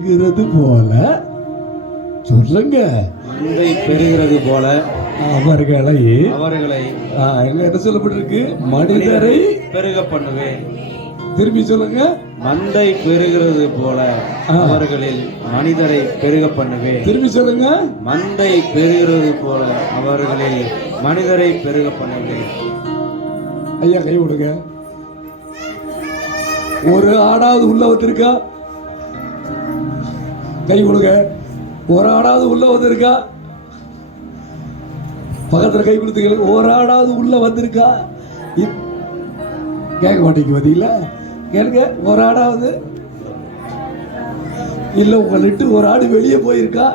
போல சொல்லுங்க. மந்தை பெறுகிறது போல அவர்களை என்ன சொல்லப்பட்டிருக்கு? மனிதரை பெருக பண்ணுவேன். திரும்பி சொல்லுங்க. மந்தை பெறுகிறது போல அவர்களில் மனிதரை பெருக பண்ணுவேன். திரும்பி சொல்லுங்க. மந்தை பெறுகிறது போல அவர்களில் மனிதரை பெருக பண்ணுவேன். ஐயா கை விடுங்க. ஒரு ஆடாவது உள்ள வந்திருக்கா? கை விடுங்க. ஒரு ஆடாவது உள்ள வந்திருக்கா? பக்கத்துல கை கொடுத்துக்க. ஒரு ஆடாவது உள்ள வந்திருக்கா? கேட்க மாட்டேங்க. பார்த்தீங்களா? கேளுங்க. ஒரு ஆடாவது இல்ல. உங்கள்கிட்ட ஒரு ஆடு வெளியே போயிருக்கா?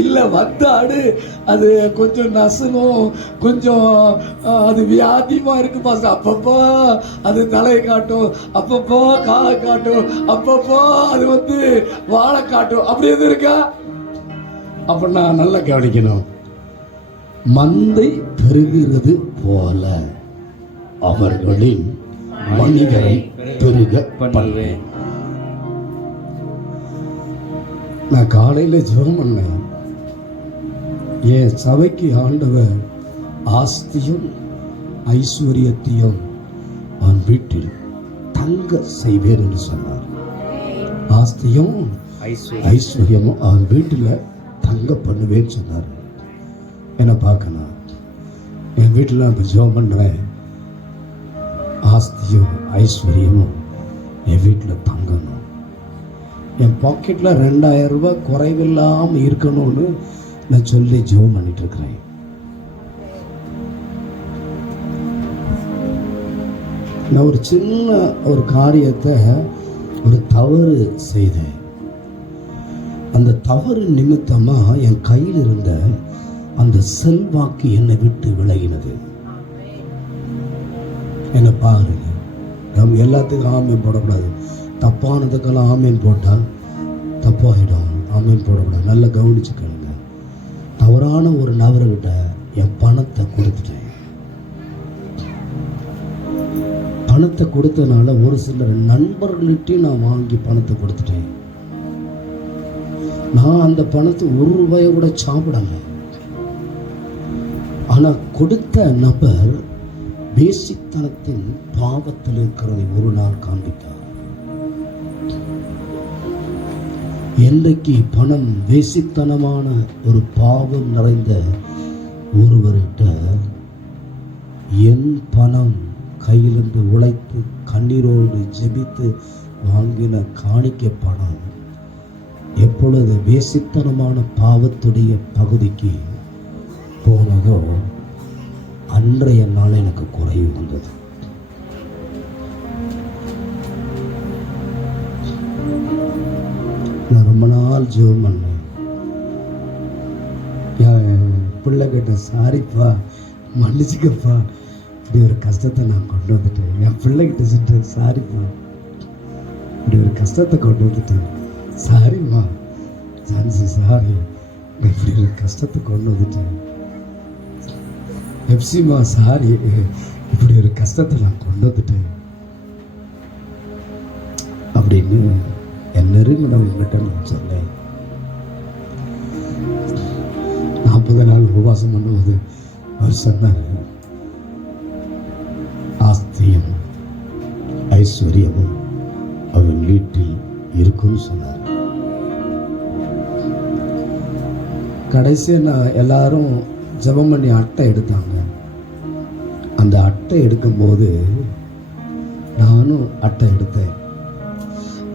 இல்ல. வந்த ஆடு அது கொஞ்சம் நசுனும் கொஞ்சம் அது வியாதியமா இருக்கு பாஸ். அப்பப்போ அது தலையை காட்டும், அப்பப்போ காலை காட்டும், அப்பப்போ அது வாழை காட்டும். அப்படி எது இருக்கா? அப்படின்னா நல்லா கவனிக்கணும். மந்தை பெருகிறது போல அவர்களின் மனிதரை பெருக பண்ணுவேன். நான் காலையில ஜெபம் பண்ணேன். என் சபைக்கு ஆண்டவர் ஆஸ்தியும் ஐஸ்வர்யத்தையும் அவன் வீட்டில் தங்க செய்வேன் என்று சொன்னார். ஆஸ்தியும் ஐஸ்வர்யமும் அவன் வீட்டில் தங்க பண்ணுவேன்னு சொன்னார். என்ன பார்க்கணும். என் வீட்டில் நான் ஜெபம் பண்ணுவேன். ஆஸ்தியும் ஐஸ்வர்யமும் என் வீட்டில் தங்கணும். என் பாக்கெட்டில் 2000 ரூபாய் குறைவில்லாமல் இருக்கணும்னு நான் சொல்லி ஜெபம் பண்ணிட்டு இருக்கிறேன். நான் ஒரு சின்ன ஒரு காரியத்தை ஒரு தவறு செய்தேன். அந்த தவறு நிமித்தமா என் கையில் இருந்த அந்த செல்வாக்கு என்னை விட்டு விலகினது. என்ன பாருங்க. நம்ம எல்லாத்துக்கும் ஆமீன் போடக்கூடாது. தப்பானதுக்கெல்லாம் ஆமீன் போட்டால் தப்பாகிடும். ஆமீன் போடக்கூடாது. நல்லா கவனிச்சுக்கணுங்க. தவறான ஒரு நபர்கிட்ட என் பணத்தை கொடுத்துட்டேன். பணத்தை கொடுத்தனால ஒரு சில நண்பர்கள்ட்டையும் நான் வாங்கி பணத்தை கொடுத்துட்டேன். நான் அந்த பணத்தை 1 ரூபாயை கூட சாப்பிடல. ஆனா கொடுத்த நபர் வேசித்தனத்தின் பாவத்தில் இருக்கிறதை ஒரு நாள் காண்பித்தார். என்றைக்கு பணம் வேசித்தனமான ஒரு பாவம் நிறைந்த ஒருவர்கிட்ட என் பணம் கையிலிருந்து உழைத்து கண்ணீரோடு ஜெபித்து வாங்கின காணிக்கை பணம் எப்பொழுது வேசித்தனமான பாவத்துடைய பகுதிக்கு போனதோ அன்றைய நாள் எனக்கு குறைவு வந்தது. நான் ரொம்ப நாள் ஜெபம் பண்ணேன். என் பிள்ளை கிட்ட சாரிப்பா, மன்னிச்சுக்கப்பா, இப்படி ஒரு கஷ்டத்தை நான் கொண்டு வந்துட்டேன். என் பிள்ளைகிட்ட சொல்லிட்டு சாரிப்பா, இப்படி ஒரு கஷ்டத்தை கொண்டு வந்துட்டேன். சாரிம்மா ஜான்சி, சாரி, இப்படி ஒரு கஷ்டத்தை கொண்டு வந்துட்டேன். எப்சிமா சாரி, இப்படி ஒரு கஷ்டத்தை நான் கொண்டு வந்துட்டேன் அப்படின்னு என் நெருங்கினவங்கிட்ட நான் சொன்னேன். 40 நாள் உபவாசம் பண்ணுவது அவர் சொன்னார், ஆஸ்தியும் ஐஸ்வர்யமும் அவன் வீட்டில் இருக்கும்னு சொன்னார். கடைசியாக நான் எல்லாரும் ஜெபம் பண்ணி அட்டை எடுத்தாங்க. அந்த அட்டை எடுக்கும்போது நானும் அட்டை எடுத்தேன்.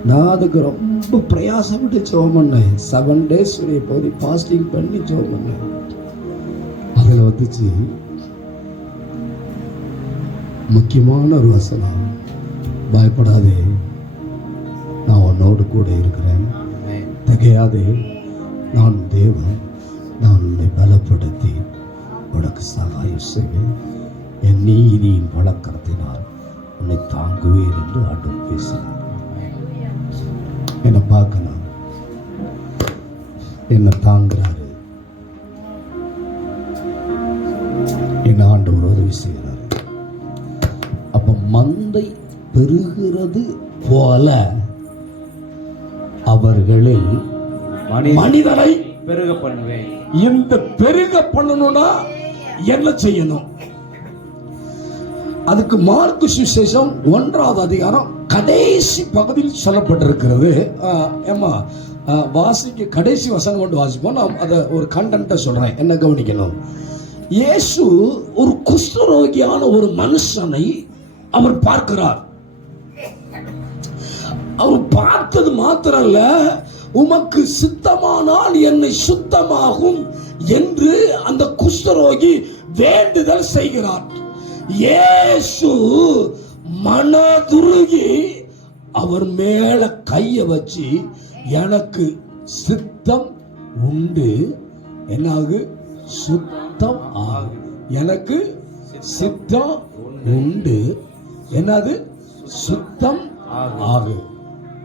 நான் அதுக்கு ரொம்ப பிரயாசப்பட்டு ஜெபம் பண்ணேன். 7 days போய் ஃபாஸ்டிங் பண்ணி ஜெபம் பண்ணேன். அதில் வந்துச்சு முக்கியமான ஒரு வசனம், பயப்படாதே, நான் உன்னோடு கூட இருக்கிறேன், திகையாதே, நான் தேவன், நான் உன்னை பலப்படுத்தி உனக்கு சகாயம் செய்வேன், என் நீதியின் வழக்கத்தினால் உன்னை தாங்குவேன் என்று ஆண்டவர் பேசினார். என்னை பார்க்கணும், என்னை தாங்குறாரு, என் ஆண்டவர் உதவி செய்கிறார். அப்ப மந்தை பெருகிறது போல அவர்களில் மனிதரை பெருக பண்ணுவேன். இந்த பெருக பண்ணணும்னா என்ன செய்யணும்? அதுக்கு மார்க்கு சுவிசேஷம் 1வது அதிகாரம் கடைசி பகுதியில் சொல்லப்பட்டிருக்கிறது. ஏமா வாசிக்க கடைசி வசனம் கொண்டு வாசிப்போம். நான் அதை ஒரு கண்டென்ட்டை சொல்றேன், என்ன கவனிக்கணும். இயேசு ஒரு குஷ்டரோகியான ஒரு மனுஷனை அவர் பார்க்கிறார். அவர் பார்த்தது மாத்திரம் இல்ல, உமக்கு சித்தமானால் என்னை சுத்தமாகும் என்று அந்த குஷ்டரோகி வேண்டுதல் செய்கிறார். இயேசு மனதுருகி அவர் மேல கைய வச்சு, எனக்கு சித்தம் உண்டு, என்னாகு சுத்தம் ஆகு, எனக்கு சித்தம் உண்டு, என்னது சுத்தம் ஆகு.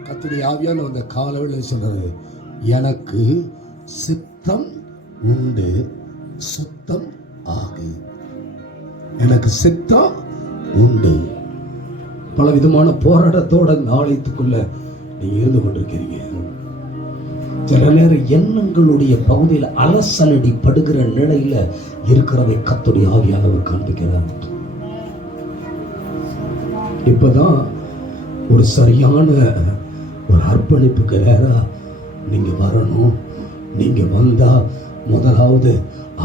கர்த்தருடைய ஆவியான அந்த காலவெளியில் சொல்றது, எனக்கு சித்தம் உண்டு, சுத்தம் ஆகு, எனக்கு சித்தம் உண்டு. பல விதமான போராட்டத்தோட நாளைக்குள்ள நீங்க இருந்து கொண்டிருக்கிறீங்க. சில நேரம் எண்ணங்களுடைய பகுதியில் அலசலடி படுகிற நிலையில இருக்கிறதை கர்த்தருடைய ஆவியானவர் காண்பிக்கிறார். இப்பதான் ஒரு சரியான ஒரு அர்ப்பணிப்புக்கு நேரா நீங்க வரணும். நீங்க வந்தா முதலாவது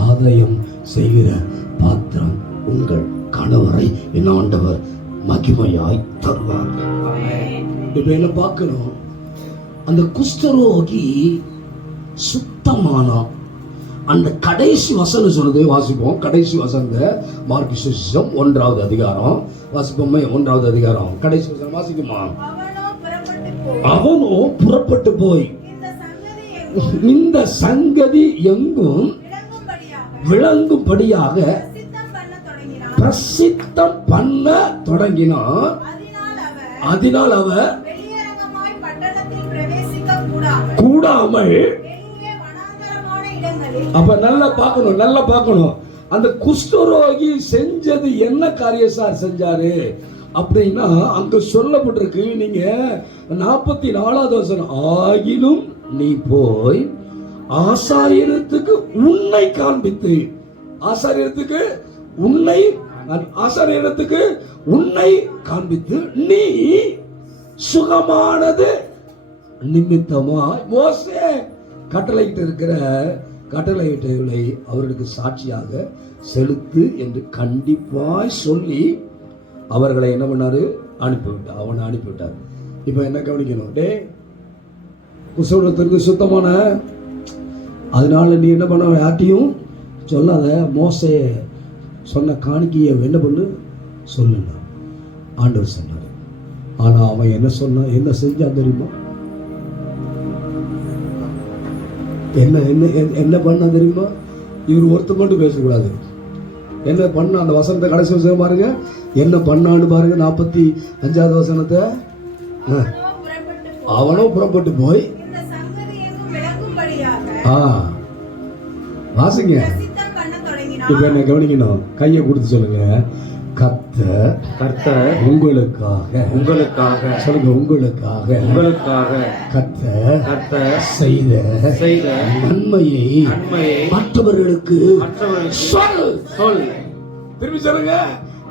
ஆதாயம் செய்கிற பாத்திரம் உங்கள் கணவரை என் ஆண்டவர் மகிமையாய் தருவார். இப்ப என்ன பார்க்கணும், அந்த குஷ்டரோகி சுத்தமானான். அந்த கடைசி வசனம் சொல்றது வாசிப்போம். கடைசி வசனத்தை மார்க்கு சுவிசேஷம் 1வது அதிகாரம் வாசிப்போமே. 1வது அதிகாரம் கடைசி வசனம் வாசிக்குமா? அவனோ புறப்பட்டு போய் இந்த சங்கதி எங்கும் விளங்கும்படியாக பிரசித்தம் பண்ண தொடங்கினார். அதனால் அவர் கூடாமல், அப்ப நல்லா பார்க்கணும், நல்லா பார்க்கணும். அந்த குஷ்டரோகி செஞ்சது என்ன காரியம் சார் செஞ்சாரு அப்படின்னா, அங்க சொல்லப்பட்டிருக்கு. நீங்க 44வது வசனம், ஆகிலும் நீ போய் ஆசாரியத்துக்கு உன்னை காண்பித்து, ஆசாரியத்துக்கு உன்னை, ஆசாரியத்துக்கு உன்னை காண்பித்து நீ சுகமானது நிமித்தமாய் மோசே கட்டளையிட்டு இருக்கிற கட்டளையிட்டவர்களை அவர்களுக்கு சாட்சியாக செலுத்து என்று கண்டிப்பாய் சொல்லி அவர்களை என்ன பண்ணாரு? அனுப்பிவிட்டார். அவனை அனுப்பிவிட்டார். இப்ப என்ன கவனிக்கணும், டே குசவனத்திற்கு சுத்தமான, அதனால நீ என்ன பண்ண, யார்ட்டையும் சொல்லாத, மோசே சொன்ன காணிக்கையை என்ன பண்ணு சொல்லுங்க ஆண்டவர் சொன்னார். ஆனா அவன் என்ன சொன்ன, என்ன செஞ்சான் தெரியுமா? என்ன என்ன என்ன பண்ண தெரியுமா? இவர் ஒருத்தர் மட்டும் பேசக்கூடாது. என்ன பண்ண, அந்த வசனத்தை கடைசி வசனம் பாருங்க, என்ன பண்ணான்னு பாருங்க. 45வது வசனத்தை, அவனோ புறப்பட்டு போய், வாசிங்க. இப்ப என்ன கவனிக்கணும், கையை கொடுத்து சொல்லுங்க, கர்த்தர் உங்களுக்காக சொல்லுங்க, உங்களுக்காக கர்த்தர் செய்த நன்மையை மற்றவர்களுக்கு சொல். திரும்பி சொல்லுங்க,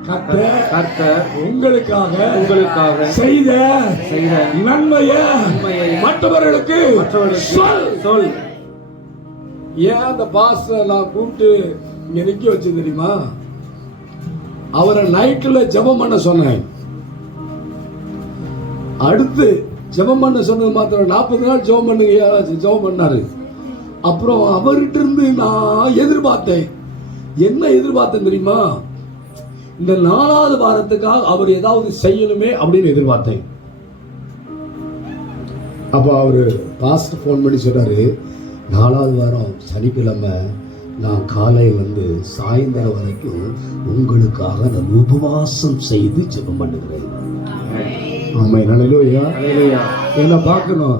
கர்த்தர் உங்களுக்காக செய்த நன்மையை மற்றவர்களுக்கு சொல். ஏன் அந்த பாஸ்டர் நான் கூப்பிட்டு இங்க நிக்க வச்சு தெரியுமா? அவரை நைட்ல ஜெபம் பண்ண சொன்னேன். அடுத்து ஜெபம் பண்ண சொன்னது மாத்திரம் 40 நாள் ஜெபம் பண்ணாரு. அப்புறம் அவர்கிட்ட இருந்து நான் எதிர்பார்த்தேன். என்ன எதிர்பார்த்தேன் தெரியுமா? இந்த 4வது வாரத்துக்காக அவர் ஏதாவது செய்யணுமே அப்படின்னு எதிர்பார்த்தேன். அப்ப அவரு பாஸ்டர் போன் பண்ணி சொன்னாரு, 4வது வாரம் சனிக்கிழமை நான் காலை சாயந்தரம் வரைக்கும் உங்களுக்காக நான் உபவாசம் செய்து ஜெபம் பண்ணுகிறேன். ஆமா, ஹல்லேலூயா. என்ன பார்க்கணும்,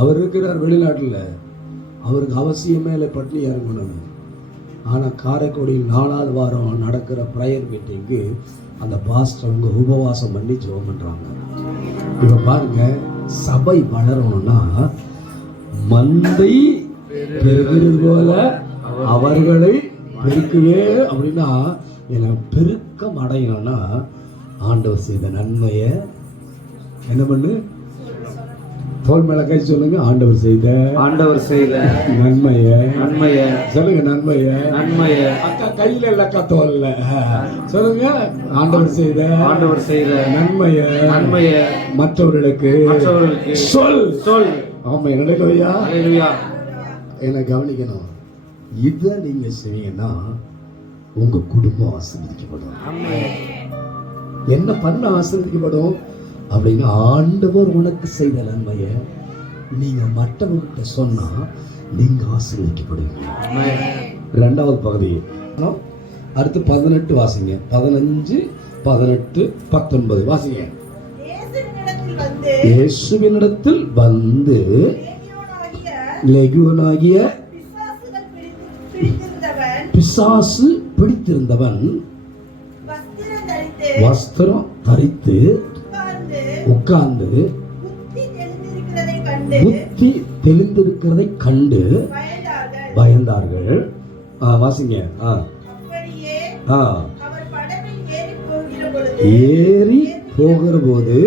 அவர் இருக்கிறார் வெளிநாட்டில், அவருக்கு அவசியமே இல்லை பட்டினியா இருக்கணும். ஆனா காரைக்குடியில் 4வது வாரம் நடக்கிற ப்ரேயர் மீட்டிங்கு அந்த பாஸ்டர் அவங்க உபவாசம் பண்ணி ஜெபம் பண்றாங்க. இப்ப பாருங்க, சபை வளரணும்னா மந்தை பெருகிறது போல அவர்களை பெருக்குவே. அப்படின்னா எனக்கு பெருக்கம் அடையணும்னா ஆண்டவர் செய்த நன்மையை என்ன பண்ணு, தோல் மேல கை சொல்லுங்க. ஆண்டவர் செய்த நன்மையை சொல்லுங்க. நன்மையை அக்கா கையில இல்ல, அக்கா தோல்ல சொல்லுங்க. ஆண்டவர் செய்த நன்மையை மற்றவர்களுக்கு சொல். ஆமா, ஹல்லேலூயா. என்ன கவனிக்கணும். இதை நீங்க செய்வீங்கன்னா உங்க குடும்பம் ஆசீர்வதிக்கப்படும். என்ன பண்ண ஆசீர்வதிக்கப்படும் அப்படின்னா, ஆண்டவர் உனக்கு செய்த நன்மையை நீங்க மற்றவர்கிட்ட சொன்னா நீங்க ஆசீர்வதிக்கப்படுவீங்க. இரண்டாவது பகுதி அடுத்து 18 வாசிங்க. 15, 18, 19 வாசிங்க. இயேசுவினிடத்தில் வந்து லெகியோனாகிய பிசாசு பிடித்திருந்தவன் வஸ்திரம் தரித்து உட்கார்ந்து புத்தி தெளிந்திருக்கிறதை கண்டு பயந்தார்கள். வாசிங்க. ஏறி போகிற போது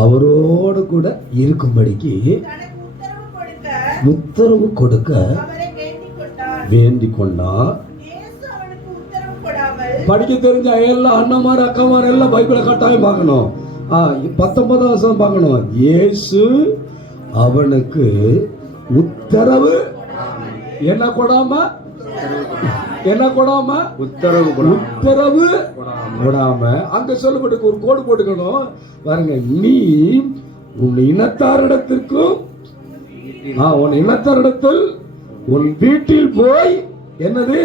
அவரோடு கூட இருக்கும்படிக்கு உத்தரவு கொடுக்க வேண்டிக் கொண்டார். படிக்க தெரிஞ்ச எல்லா அண்ணமார் அக்காமார் எல்லாம் பைபிளை கட்டாயம் பார்க்கணும். 19 வருஷம் பார்க்கணும். இயேசு அவனுக்கு உத்தரவு என்ன கொடாம உத்தரவு கொடாம அங்க சொல்லப்பட்டு ஒரு கோடு போட்டுக்கணும் பாருங்க. நீ உன் இனத்தாரிடத்திற்கும் உன் இனத்தாரிடத்தில் உன் வீட்டில் போய் என்னது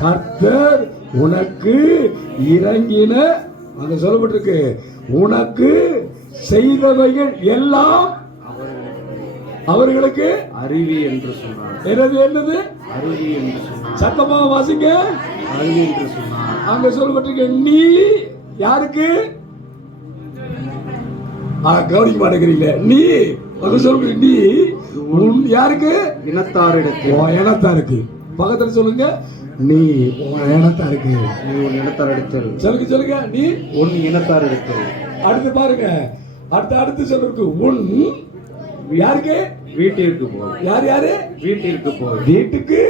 கர்த்தர் உனக்கு இறங்கின அங்க சொல்லப்பட்டிருக்கு உனக்கு செய்தவைகள் எல்லாம் அவர்களுக்கு அறிவி என்று சொன்னார். என்னது அறிவி என்று சொன்னார். சத்தமா வாசிங்க. அறிவி என்று சொன்னார். அங்க சொல்லப்பட்டிருக்கு நீ யாருக்கு கவனிக்க மாட்டேங்கிறீங்க. நீ அங்க சொல்லப்பட்டு நீ உன் யாருக்கு இனத்தாருக்கு பக்கத்துல சொல்லுங்க. நீ உன் இனத்தாருக்கு உன் இனத்தாரிடத்தில் சொல்லுங்க. நீ உன் இனத்தாரிடத்தில். அடுத்து பாருங்க. அடுத்து சொல்லிருக்கு உன் யாருக்கு வீட்டிற்கு போய். யாரு வீட்டுக்கு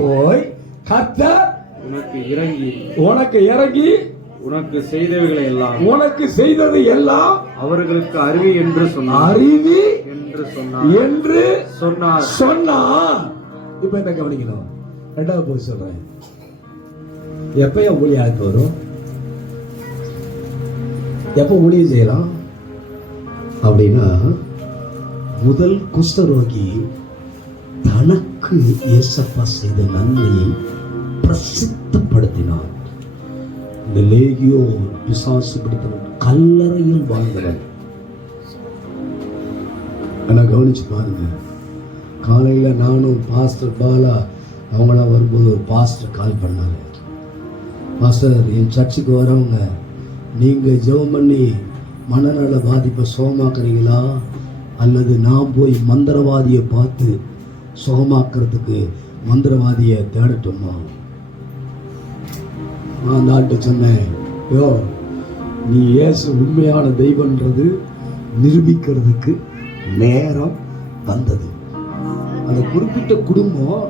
போய் கர்த்தர் உனக்கு இறங்கி உனக்கு செய்தவைகளை எல்லாம் உனக்கு செய்தது எல்லாம் அவர்களுக்கு அறிவி என்று சொன்னார். அறிவி என்று சொன்னார். இப்ப என்ன கவனிக்கணும். ரெண்டாவது போய் சொல்றேன். எப்ப ஊழியருக்கு வரும், எப்ப ஊழியம் செய்யலாம் அப்படின்னா, முதல் குஷ்டரோகி தனக்கு இயேசப்பா செய்த நன்மையை பிரசித்தப்படுத்தினார். இந்த லேகியோ பிசாசு பிடித்தவன் கல்லறையில் வாழ்ந்தவன். கவனிச்சு பாருங்க. காலையில நானும் பாஸ்டர் பாலா அவங்களாம் வரும்போது ஒரு பாஸ்டர் கால் பண்ணாரு. பாஸ்டர், என் சர்ச்சுக்கு வரவங்க நீங்க ஜெபம் பண்ணி மனநல பாதிப்பை சுகமாக்குறீங்களா, அல்லது நான் போய் மந்திரவாதியை பார்த்து சுகமாக்குறதுக்கு மந்திரவாதியை தேடட்டுமா? நான் நாட்டு சொன்னேன், யோ நீ இயேசு உண்மையான தெய்வன்றது நிரூபிக்கிறதுக்கு நேரம் வந்தது. அந்த குறிப்பிட்ட குடும்பம்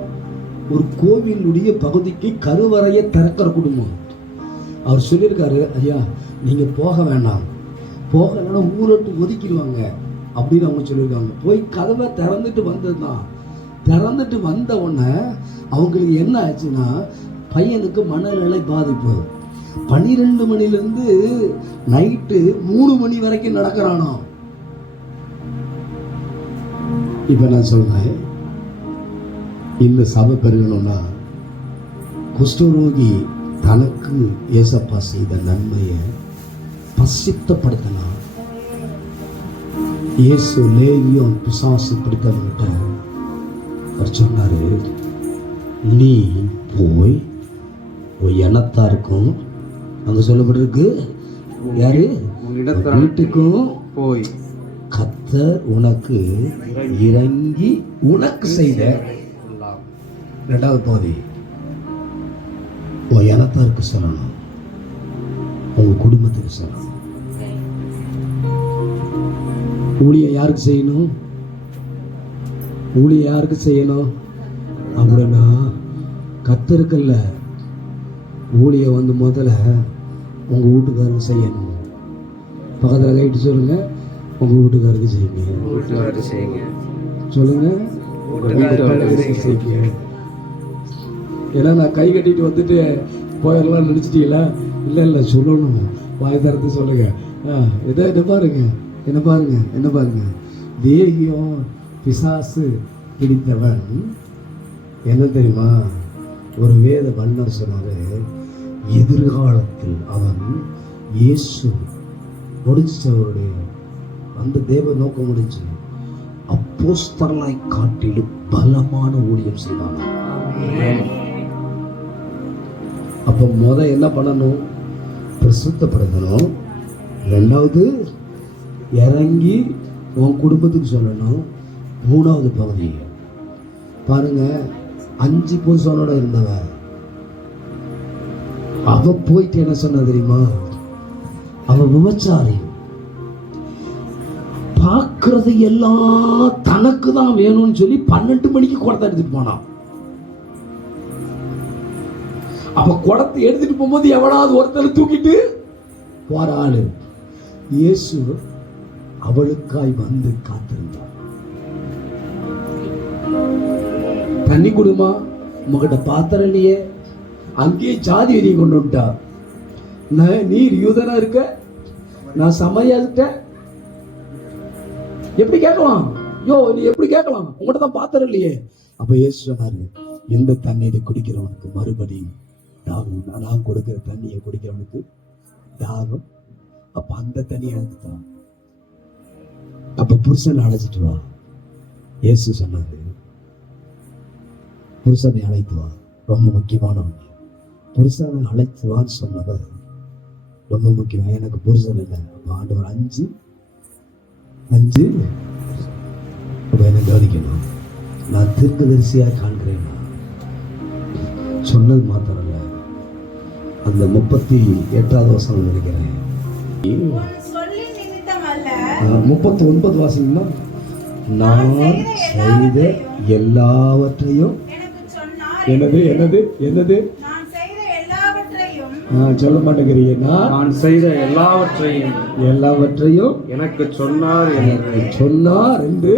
ஒரு கோவிலுடைய பகுதிக்கு கருவறையை திறக்கிற குடும்பம். அவர் சொல்லியிருக்காரு, ஐயா நீங்க போக வேண்டாம், போகலன்னா ஊரட்டு ஒதுக்கிடுவாங்க அப்படின்னு அவங்க சொல்லியிருக்காங்க. போய் கதவை திறந்துட்டு வந்ததுதான். திறந்துட்டு வந்த உடனே அவங்களுக்கு என்ன ஆச்சுன்னா, பையனுக்கு மனநிலை பாதிப்பு. 12 மணிலிருந்து நைட்டு 3 மணி வரைக்கும் நடக்கிறானோ. இப்ப நான் சொல்றேன், இந்த சபை பெருகணும்னா குஷ்டரோகி தனக்கு ஏசப்பா செய்த நன்மையை பிரசித்தப்படுத்தினா. இயேசு லேகியோன் பிசாசு பிடித்தவன்கிட்ட அவர் சொன்னாரு, நீ போய் இனத்தாருக்கும் அங்க சொல்லப்பட்டிருக்கு யாரு உன்னிடத்தில் வீட்டுக்கும் போய் கர்த்தர் உனக்கு இறங்கி உனக்கு செய்த எல்லாம் ரெண்டாவது பகுதி உன் இனத்தாருக்கு சொல்லணும், உங்க குடும்பத்துக்கு சொல்லணும். ஊழியம் யாருக்கு செய்யணும்? ஊழியம் யாருக்கு செய்யணும் அப்படின்னா கர்த்தருக்குல்ல. ஊழியம் வந்து முதல்ல உங்க வீட்டுக்காரருக்கு செய்யணும். பக்கத்தில் கைட்டு சொல்லுங்க, உங்க வீட்டுக்காரருக்கு செய்யுங்க. வீட்டுக்காரருக்கு செய்யுங்க. சொல்லுங்க, உங்க வீட்டுக்காரருக்கு செய்யுங்க. ஏன்னா நான் கை கட்டிட்டு வந்துட்டு போயிடலாம் நினச்சிட்டீங்களா? இல்லை இல்லை, சொல்லணும், வாய் திறந்து சொல்லுங்க. இதை என்ன பாருங்க, என்ன பாருங்க, என்ன பாருங்க. தேகியம் பிசாசு பிடித்தவன் என்ன தெரியுமா? ஒரு வேத வல்லுனர் சொன்னாரு, எதிர்காலத்தில் அவன் இயேசு முடிச்சு, அவருடைய அந்த தேவ நோக்கம் முடிஞ்சு அப்போஸ்தலரை காட்டிலும் பலமான ஊழியம் செய்வானா. அப்போ என்ன பண்ணணும்? பிரசுத்தப்படுத்தணும். ரெண்டாவது இறங்கி உன் குடும்பத்துக்கு சொல்லணும். மூணாவது பகுதி பாருங்க, 5 புருஷனோட இருந்தவ அவ போயிட்டு என்ன சொன்ன தெரியுமா? அவ விபச்சாரி. பார்க்கறது எல்லாம் தனக்கு தான் வேணும்னு சொல்லி 12 மணிக்கு குடத்தை எடுத்துட்டு போனான். அவ குடத்தை எடுத்துட்டு போகும்போது எவனாவது ஒருத்தர் தூக்கிட்டு போற ஆளு. இயேசு அவளுக்காய் வந்து காத்திருந்தார். தண்ணி குடுமா, உங்ககிட்ட பாத்திரம் இல்லையே. அங்கேயே ஜாதி வெறியை கொண்டு விட்டா. நீர் யூதனா இருக்க, நான் சமையாட்ட எப்படி கேட்கலாம்? யோ, நீ எப்படி கேட்கலாம்? உங்ககிட்ட தான் பாத்திரம் இல்லையே. அப்ப இயேசு சொன்னாரு, எந்த தண்ணீரை குடிக்கிறவனுக்கு மறுபடியும் தாகம், நான் கொடுக்கிற தண்ணியை குடிக்கிறவனுக்கு தாகம். அப்ப அந்த தண்ணியை எடுத்துட்டான். அப்ப புருஷனை அழைச்சிட்டு வா. இயேசு சொன்னாரு, புருஷனை அழைத்து வா. ரொம்ப முக்கியமானவங்க. புருஷனை அழைத்து வான்னு சொன்னவர் ரொம்ப முக்கியம். எனக்கு புருஷன் இல்லை. ஆண்டவர் 5 என்ன கவனிக்கணும். நான் தீர்க்கதரிசியாக காண்கிறேன். சொன்னது மாத்திரம் இல்லை, அந்த 38வது வசனம் நினைக்கிறேன். 39 வாசிங்கன்னா, நான் செய்த எல்லாவற்றையும் என்னது சொல்ல மாட்டேங்கிறீங்க. நான் செய்த எல்லாவற்றையும் எனக்கு சொன்னார் என்று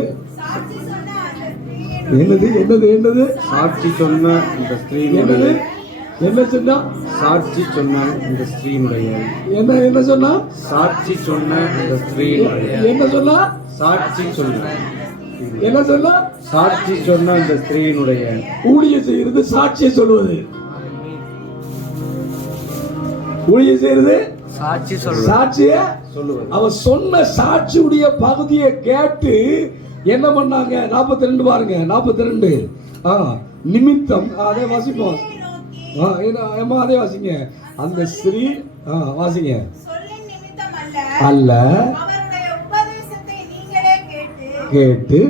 என்னது சாட்சி சொன்ன இந்த ஸ்திரீ. என்ன சொன்னா? சாட்சி சொன்ன இந்த ஸ்திரீனுடைய. என்ன சொன்னா? சாட்சி சொன்ன இந்த ஸ்திரீ. என்ன சொன்னா? சாட்சி சொன்ன. என்ன சொன்னா? சாட்சி சொன்ன இந்த ஸ்திரீனுடைய. ஊழியம் செய்யறது சாட்சியை சொல்லுவது. ஊழியம் செய்யறது சாட்சிய சொல்லுவது. அவ சொன்ன சாட்சியுடைய பகுதியை கேட்டு என்ன பண்ணாங்க? 42 பாருங்க, 42 நிமித்தம். அதே வாசிப்போம். அதே வாசிங்க. அந்த ஸ்திரீ வாசிங்க. அல்ல கேட்டு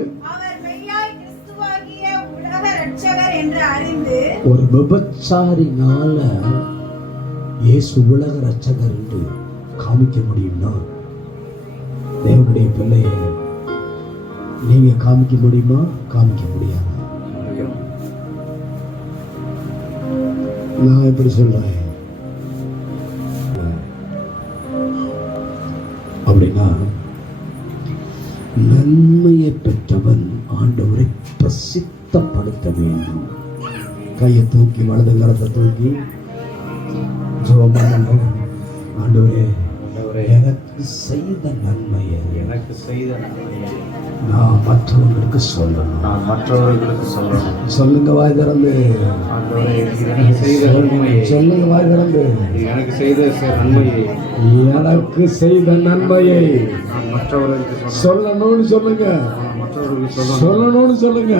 ஒரு விபச்சாரினால இயேசு உலக ரட்சகர் என்று காமிக்க முடியும்னா, தேவனுடைய பிள்ளைய நீங்க காமிக்க முடியுமா? காமிக்க முடியாது. நான் எப்படி சொல்றேன் அப்படின்னா, நன்மையை பெற்றவன் ஆண்டவரை பிரசித்தப்படுத்த வேண்டும். கையை தூக்கி, வலது கரத்தை தூக்கி ஆண்டவரே, எனக்கு செய்த நன்மையை நான் மற்றவர்களுக்கு சொல்லணும். சொல்லுங்க வாய் திறந்து. சொல்லுங்க வாய் திறந்து. எனக்கு செய்த நன்மையை மற்றவர்களுக்கு சொல்லணும்னு சொல்லுங்க. மற்றவர்களுக்கு சொல்லணும். சொல்லணும்னு சொல்லுங்க.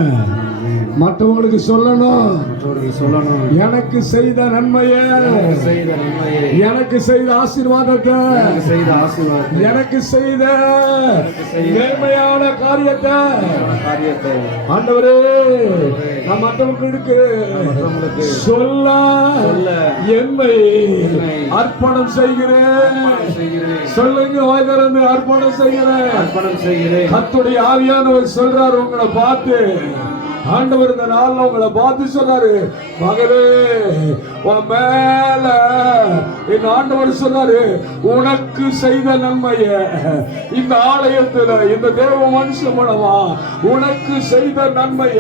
மற்றவங்களுக்கு சொல்லணும். மற்றவர்களுக்கு சொல்லணும். எனக்கு செய்த நன்மையை, எனக்கு செய்த நன்மையை, எனக்கு செய்த ஆசீர்வாதத்தை, எனக்கு செய்த ஆசீர்வாதத்தை, எனக்கு செய்த செய்த நேர்மையான காரியத்தை காரியத்தை ஆண்டவரே நான் மற்றவங்களுக்கு மற்றவங்களுக்கு சொல்ல சொல்ல என்னை என்னை அர்ப்பணம் செய்கிறேன். செய்கிறேன். சொல்லுங்க, வாய் திறந்து அர்ப்பணம் செய்கிறேன். அர்ப்பணம் செய்கிறேன். கர்த்தருடைய ஆவியானவர் சொல்றாரு உங்களை பார்த்து. ஆண்டவர் இந்த நாள்ல உங்களை பார்த்து சொல்றாரு, மகளே உன் மேல என் ஆண்டவர் சொல்றாரு, உனக்கு செய்த நன்மைய இந்த ஆலயத்துல இந்த தேவ மனுஷன் மூலமா உனக்கு செய்த நன்மைய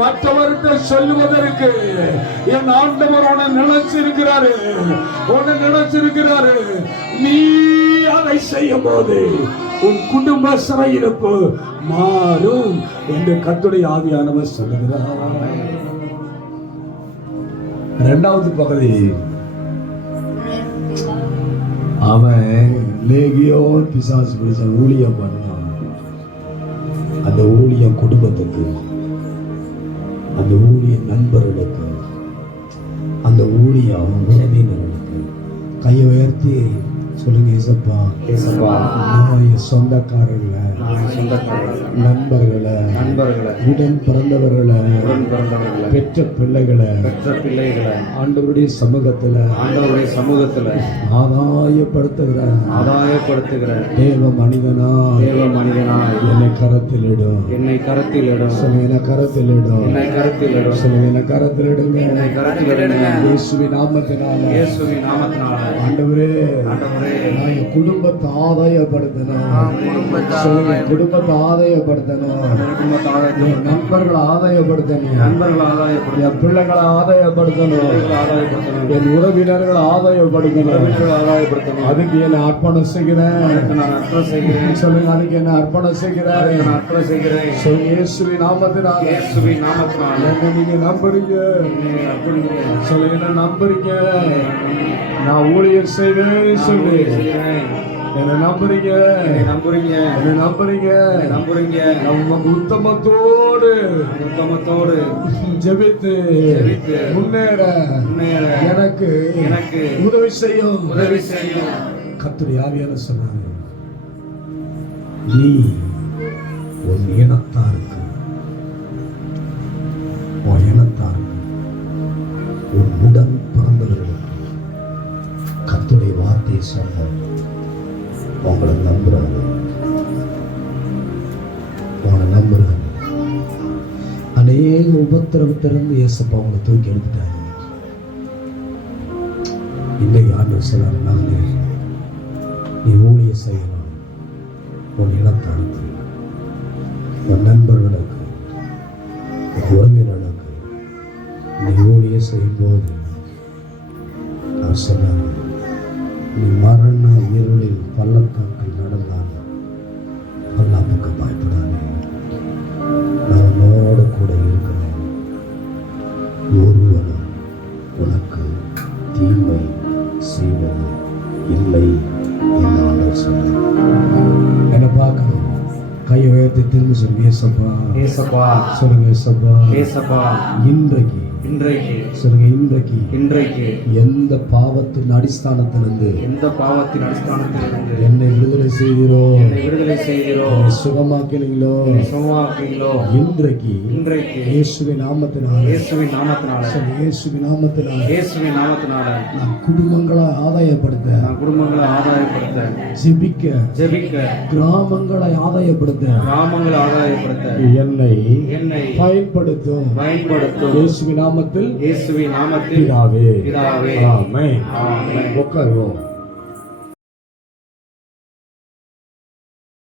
மற்றவர்கிட்ட சொல்லுவதற்கு என் ஆண்டவர் உன்னை நினைச்சிருக்கிறாரு. நீ அதை செய்யும் போது உன் குடும்ப சிறையிருப்பு மாறும் என்று கர்த்தருடைய ஆவியானவர் சொல்லுகிறார். இரண்டாவது பகுதி, அவன் லேகியோன் பிசாசு பிடிச்ச ஊழியம் பண்ணான். அந்த ஊழியம் குடும்பத்துக்கு, அந்த ஊழிய நண்பர்களுக்கு, அந்த ஊழியம் உறவினர்களுக்கு. கையை உயர்த்தி சொல்லுங்க, ஏசப்பா, ஏசப்பா, நான் என் சொந்தக்காரர்களை, நான் சொந்தக்காரர்களை, நண்பர்களை, உடன் பிறந்தவர்களை, பெற்ற பிள்ளைகளை, ஆண்டவருடைய சமூகத்துல ஆதாயப்படுத்துகிற தேவ மனிதனா என்னை கரத்திலிடும். சில கரத்திலிடுங்க. இயேசுவின் நாமத்தினால ஆண்டவரே நான் என் குடும்பத்தை ஆதாயப்படுத்தணும். சொல்லுங்க, குடும்பத்தை ஆதாயப்படுத்தணும். என் நண்பர்களை ஆதாயப்படுத்தணும். என் பிள்ளைகளை ஆதாயப்படுத்தணும். என் உறவினர்களை ஆதாயப்படுத்தணும். அதுக்கு என்ன அர்ப்பணம் செய்கிறேன். சொல்லுங்க, அதுக்கு என்ன அர்ப்பணம் செய்கிறேன். சொல்லுங்க, இயேசுவின் நாமத்தினால என்ன நீங்க நம்புறீங்க. சொல்லுங்க, என்ன நம்புறீங்க. நான் ஊழியர் செய்வேன் சொல்லு. என்ன நம்புறீங்க. நம்ம உத்தமத்தோடு ஜெபித்து முன்னேற எனக்கு உதவி செய்யும். கர்த்தருடைய ஆவியானவர் சொன்னாரு, நீ உன் இனத்தாருக்கு, உன் உடன் பிறந்தவர்களுக்கு கர்த்தருடைய வார்த்தையை சொன்ன உங்களை நம்புறாங்க. அநேக உபத்திரவத்திலிருந்து இயேசப்பா அவங்களை தூக்கி எடுத்துட்டாங்க. இன்னைக்கு ஆண்டவர் சொல்றாரு, நாளே நீ ஊழிய செய்யலாம். உன் இனத்தாருக்கு, உன் நண்பர்களுக்கு, உன் உறவினர்களுக்கு நீ ஊழிய செய்யும் போது அவர் சொன்னார், நீ மரண இருளில் பள்ளத்தாக்கில் நடந்தாலும் பல்லாப்புக்கு பயப்படாதே, நான் உன்னோடு கூட இருக்கிறேன். ஒருவனும் உனக்கு தீமை செய்வது இல்லை என்று ஆண்டவர் சொன்னார். என்ன பார்க்கணும். கையை உயர்த்தி திரும்ப சொல்லுங்க, ஏசப்பா. சொல்லுங்க, ஏசப்பா. இன்றைக்கு சொல்லுங்க, இன்றைக்கு எந்த பாவத்தின் அடிஸ்தானத்திலிருந்து என்னை விடுதலை செய்கிறோம், என்னை சுகமாக்கினீங்களோ, இன்றைக்கு இயேசுவின் நாமத்தினால நான் குடும்பங்களை ஆதாயப்படுத்த, ஜெபிக்க, கிராமங்களை ஆதாயப்படுத்த என்னை பயன்படுத்தும். இயேசுவின் நாமத்தில் பிதாவே. ஆமென். உட்காருவோம்.